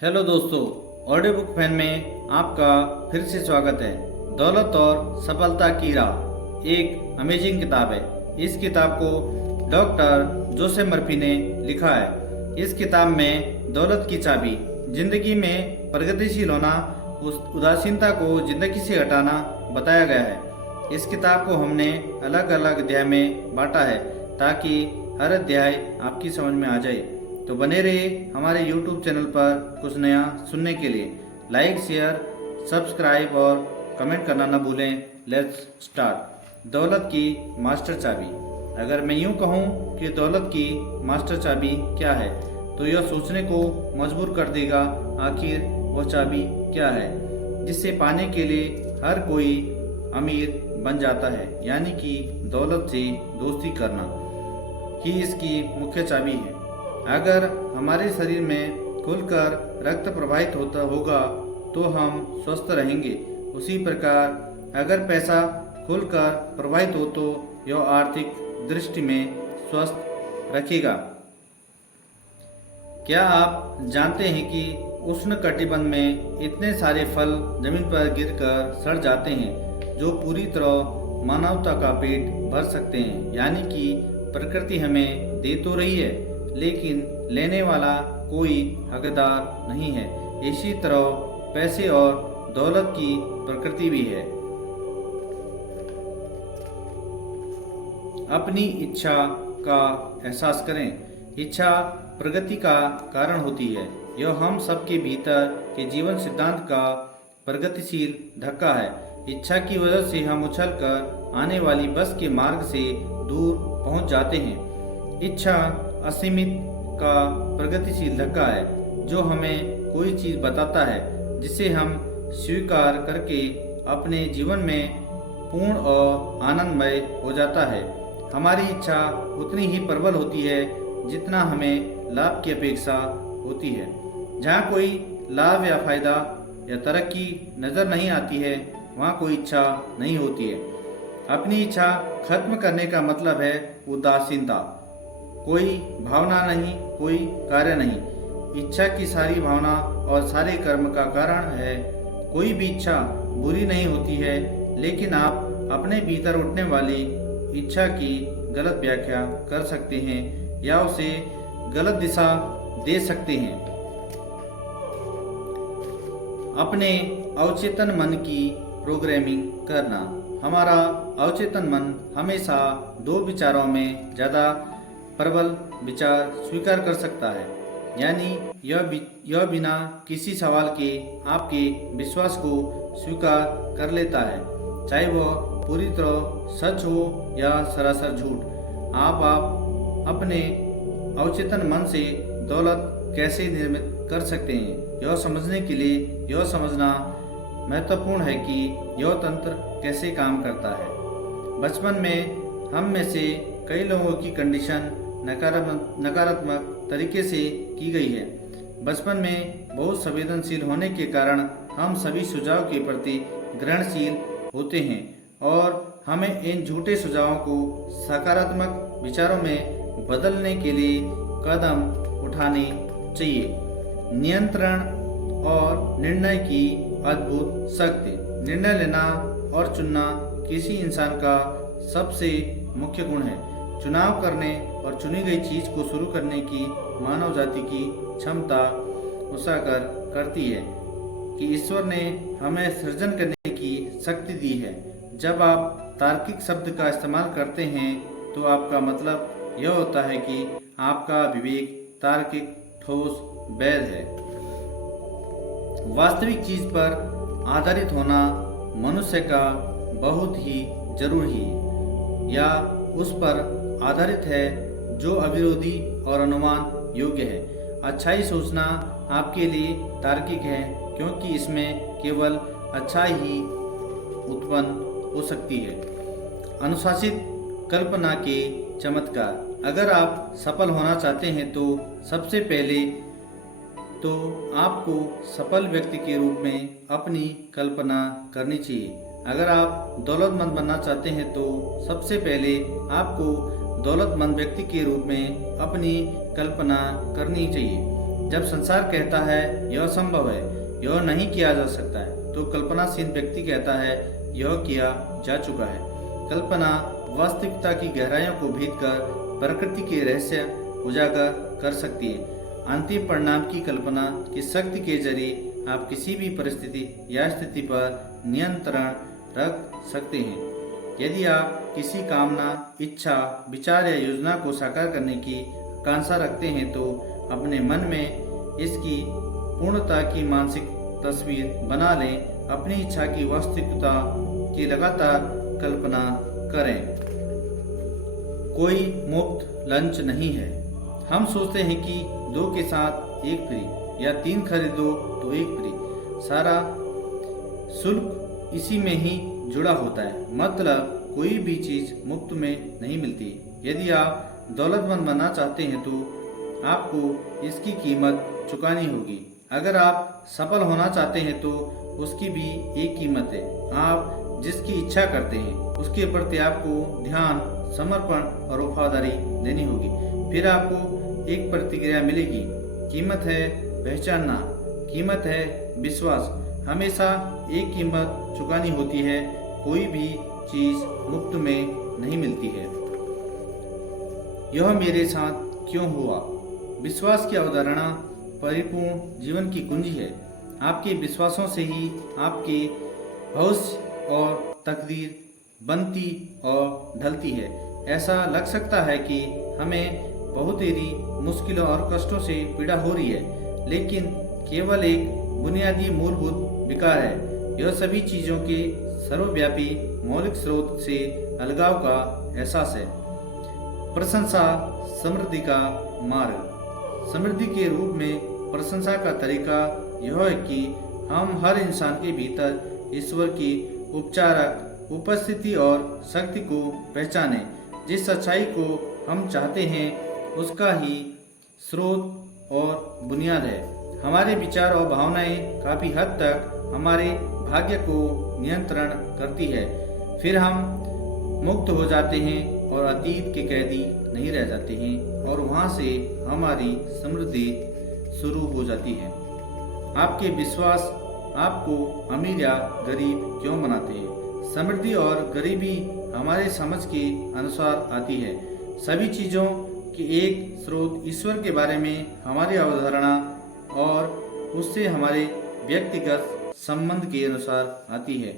Hello दोस्तों, audio book fan में आपका फिर से स्वागत है। दौलत और सफलता की राह एक अमेजिंग किताब है। इस किताब को डॉक्टर जोसेफ मर्फी ने लिखा है। इस किताब में दौलत की चाबी, जिंदगी में प्रगतिशील होना, उस उदासीनता को जिंदगी से हटाना बताया गया है। इस किताब को हमने अलग अलग अध्याय में बांटा है ताकि हर अध्याय आपकी समझ में आ जाए। तो बने रहिए हमारे YouTube चैनल पर कुछ नया सुनने के लिए। लाइक, शेयर, सब्सक्राइब और कमेंट करना न भूलें। Let's start. दौलत की मास्टर चाबी। अगर मैं यूं कहूं कि दौलत की मास्टर चाबी क्या है तो यह सोचने को मजबूर कर देगा आखिर वह चाबी क्या है जिसे पाने के लिए हर कोई अमीर बन जाता है। यानी कि दौलत से दोस्ती करना ही इसकी मुख्य चाबी है। अगर हमारे शरीर में खुलकर रक्त प्रवाहित होता होगा तो हम स्वस्थ रहेंगे। उसी प्रकार अगर पैसा खुलकर प्रवाहित हो तो यह आर्थिक दृष्टि में स्वस्थ रखेगा। क्या आप जानते हैं कि उष्णकटिबंध में इतने सारे फल जमीन पर गिरकर सड़ जाते हैं जो पूरी तरह मानवता का पेट भर सकते हैं। यानी कि प्रकृति हमें दे तो रही है लेकिन लेने वाला कोई हकदार नहीं है। इसी तरह पैसे और दौलत की प्रकृति भी है। अपनी इच्छा का एहसास करें। इच्छा प्रगति का कारण होती है। यह हम सबके भीतर के जीवन सिद्धांत का प्रगतिशील धक्का है। इच्छा की वजह से हम उछलकर आने वाली बस के मार्ग से दूर पहुंच जाते हैं। इच्छा असीमित का प्रगतिशील धक्का है जो हमें कोई चीज बताता है जिसे हम स्वीकार करके अपने जीवन में पूर्ण और आनंदमय हो जाता है। हमारी इच्छा उतनी ही प्रबल होती है जितना हमें लाभ की अपेक्षा होती है। जहाँ कोई लाभ या फायदा या तरक्की नजर नहीं आती है वहाँ कोई इच्छा नहीं होती है। अपनी इच्छा खत्म करने का मतलब है उदासीनता। कोई भावना नहीं, कोई कार्य नहीं। इच्छा की सारी भावना और सारे कर्म का कारण है। कोई भी इच्छा बुरी नहीं होती है लेकिन आप अपने भीतर उठने वाली इच्छा की गलत व्याख्या कर सकते हैं या उसे गलत दिशा दे सकते हैं। अपने अवचेतन मन की प्रोग्रामिंग करना। हमारा अवचेतन मन हमेशा दो विचारों में ज़्यादा प्रबल विचार स्वीकार कर सकता है। यानी यह बिना किसी सवाल के आपके विश्वास को स्वीकार कर लेता है, चाहे वह पूरी तरह सच हो या सरासर झूठ। आप अपने अवचेतन मन से दौलत कैसे निर्मित कर सकते हैं यह समझने के लिए यह समझना महत्वपूर्ण है कि यह तंत्र कैसे काम करता है। बचपन में हम में से कई लोगों की कंडीशन नकारात्मक तरीके से की गई है। बचपन में बहुत संवेदनशील होने के कारण हम सभी सुझाव के प्रति ग्रहणशील होते हैं और हमें इन झूठे सुझावों को सकारात्मक विचारों में बदलने के लिए कदम उठाने चाहिए। नियंत्रण और निर्णय की अद्भुत शक्ति। निर्णय लेना और चुनना किसी इंसान का सबसे मुख्य गुण है। चुनाव करने और चुनी गई चीज को शुरू करने की मानव जाति की क्षमता उजागर करती है कि ईश्वर ने हमें सृजन करने की शक्ति दी है। जब आप तार्किक शब्द का इस्तेमाल करते हैं तो आपका मतलब यह होता है कि आपका विवेक तार्किक, ठोस, वैध है। वास्तविक चीज पर आधारित होना मनुष्य का बहुत ही जरूरी या उस पर आधारित है जो अविरोधी और अनुमान योग्य है। अच्छाई सोचना आपके लिए तार्किक है क्योंकि इसमें केवल अच्छाई ही उत्पन्न हो सकती है। अनुशासित कल्पना के चमत्कार। अगर आप सफल होना चाहते हैं तो सबसे पहले तो आपको सफल व्यक्ति के रूप में अपनी कल्पना करनी चाहिए। अगर आप दौलतमंद बनना चाहते हैं तो सबसे पहले आपको दौलतमंद व्यक्ति के रूप में अपनी कल्पना करनी चाहिए। जब संसार कहता है यह असंभव है, यह नहीं किया जा सकता है, तो कल्पनाशील व्यक्ति कहता है यह किया जा चुका है। कल्पना वास्तविकता की गहराइयों को भेदकर प्रकृति के रहस्य उजागर कर सकती है। अंतिम परिणाम की कल्पना की शक्ति के जरिए आप किसी भी परिस्थिति या स्थिति पर नियंत्रण रख सकते हैं। यदि आप किसी कामना, इच्छा, विचार या योजना को साकार करने की आकांक्षा रखते हैं तो अपने मन में इसकी पूर्णता की मानसिक तस्वीर बना लें। अपनी इच्छा की वास्तविकता की लगातार कल्पना करें। कोई मुफ्त लंच नहीं है। हम सोचते हैं कि 2 के साथ 1 फ्री या 3 खरीदो तो 1 फ्री। सारा शुल्क इसी में ही जुड़ा होता है। मतलब कोई भी चीज मुफ्त में नहीं मिलती। यदि आप दौलतमंद बनना चाहते हैं तो आपको इसकी कीमत चुकानी होगी। अगर आप सफल होना चाहते हैं तो उसकी भी एक कीमत है। आप जिसकी इच्छा करते हैं उसके प्रति आपको ध्यान, समर्पण और वफादारी देनी होगी। फिर आपको एक प्रतिक्रिया मिलेगी। कीमत है पहचानना, कीमत है विश्वास। हमेशा एक कीमत चुकानी होती है। कोई भी चीज मुफ्त में नहीं मिलती है। यह मेरे साथ क्यों हुआ? विश्वास की अवधारणा परिपूर्ण जीवन की कुंजी है। आपके विश्वासों से ही आपके भविष्य और तकदीर बनती और ढलती है। ऐसा लग सकता है कि हमें बहुत ही मुश्किलों और कष्टों से पीड़ा हो रही है, लेकिन केवल एक बुनियादी मूलभूत विकार है। यह सभी चीजों के सर्वव्यापी मौलिक स्रोत से अलगाव का एहसास है। प्रशंसा समृद्धि का मार्ग। समृद्धि के रूप में प्रशंसा का तरीका यह है कि हम हर इंसान के भीतर ईश्वर की उपचारक उपस्थिति और शक्ति को पहचानें। जिस सच्चाई को हम चाहते हैं उसका ही स्रोत और बुनियाद है। हमारे विचार और भावनाएं काफी हद तक हमारे भाग्य को नियंत्रण करती है। फिर हम मुक्त हो जाते हैं और अतीत के कैदी नहीं रह जाते हैं और वहां से हमारी समृद्धि शुरू हो जाती है। आपके विश्वास आपको अमीर या गरीब क्यों बनाते हैं? समृद्धि और गरीबी हमारे समझ के अनुसार आती है। सभी चीजों के एक स्रोत ईश्वर के बारे में हमारी अवधारणा और उससे हमारे व्यक्तिगत संबंध के अनुसार आती है।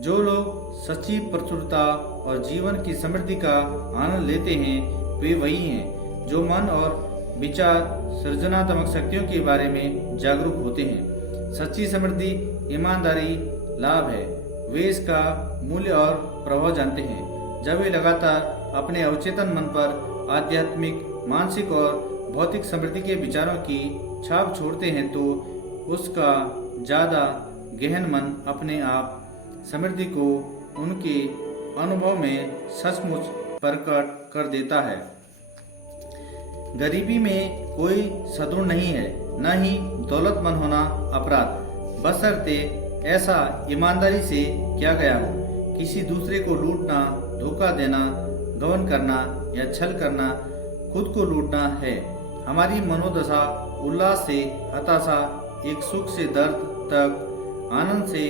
जो लोग सच्ची प्रचुरता और जीवन की समृद्धि का आनंद लेते हैं वे वही हैं जो मन और विचार सृजनात्मक शक्तियों के बारे में जागरूक होते हैं। सच्ची समृद्धि ईमानदारी लाभ है। वे इसका मूल्य और प्रभाव जानते हैं। जब वे लगातार अपने अवचेतन मन पर आध्यात्मिक, मानसिक और भौतिक समृद्धि के विचारों की छाप छोड़ते हैं तो उसका ज्यादा गहन मन अपने आप समृद्धि को उनके अनुभव में सचमुच प्रकट कर देता है। गरीबी में कोई सद्गुण नहीं है, न ही दौलतमंद होना अपराध, बशर्ते ऐसा ईमानदारी से किया गया हो। किसी दूसरे को लूटना, धोखा देना, गबन करना या छल करना खुद को लूटना है। हमारी मनोदशा उल्लास से हताशा, एक सुख से दर्द तक, आनंद से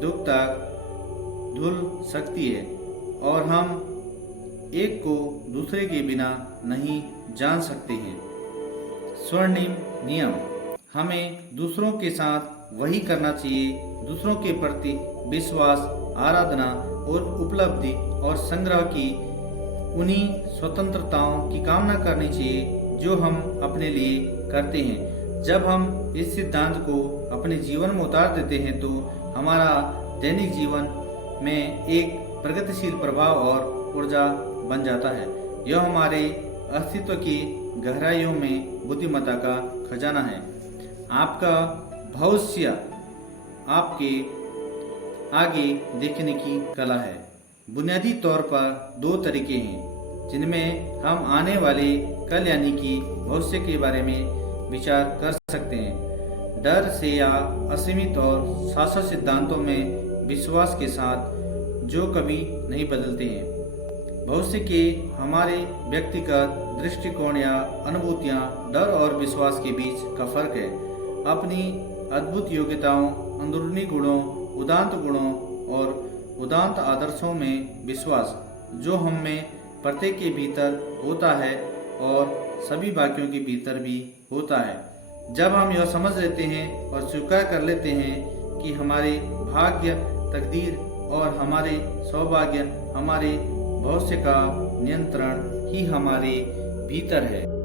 दुख तक धुल सकती है और हम एक को दूसरे के बिना नहीं जान सकते हैं। स्वर्णिम नियम। हमें दूसरों के साथ वही करना चाहिए। दूसरों के प्रति विश्वास, आराधना और उपलब्धि और संग्रह की उन्हीं स्वतंत्रताओं की कामना करनी चाहिए जो हम अपने लिए करते हैं। जब हम इस सिद्धांत को अपने जीवन में उतार देते हैं तो हमारा दैनिक जीवन में एक प्रगतिशील प्रभाव और ऊर्जा बन जाता है। यह हमारे अस्तित्व की गहराइयों में बुद्धिमत्ता का खजाना है। आपका भविष्य आपके आगे देखने की कला है। बुनियादी तौर पर 2 तरीके हैं जिनमें हम आने वाले कल यानी कि भविष्य के बारे में विचार कर सकते हैं। डर से या असीमित और शाश्वत सिद्धांतों में विश्वास के साथ जो कभी नहीं बदलते हैं। भविष्य के हमारे व्यक्तिगत दृष्टिकोण या अनुभूतियाँ, डर और विश्वास के बीच का फर्क है। अपनी अद्भुत योग्यताओं, अंदरूनी गुणों, उदात्त गुणों और उदात्त आदर्शों में विश्वास, जो हम में प्रत्येक के भीतर होता है और सभी बाकियों के भीतर भी होता है। जब हम यह समझ लेते हैं और स्वीकार कर लेते हैं कि हमारे भाग्य, तकदीर और हमारे सौभाग्य, हमारे भविष्य का नियंत्रण ही हमारे भीतर है।